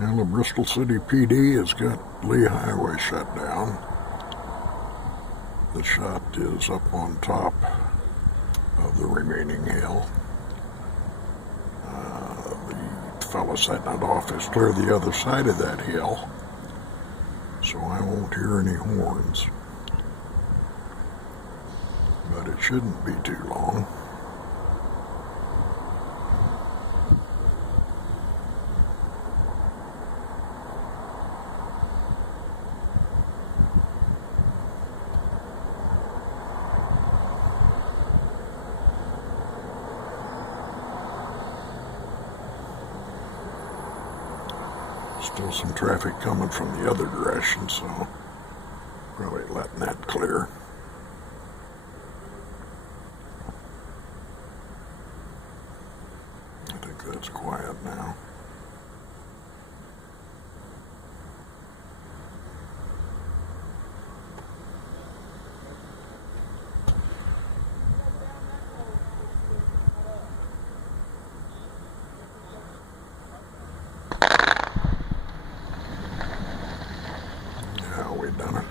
Well, the Bristol City PD has got Lee Highway shut down. The shot is up on top of the remaining hill. The fellow setting it off is clear the other side of that hill, so I won't hear any horns. But it shouldn't be too long. Still some traffic coming from the other direction, so probably letting that clear. I think that's quiet now. Yeah, we done it.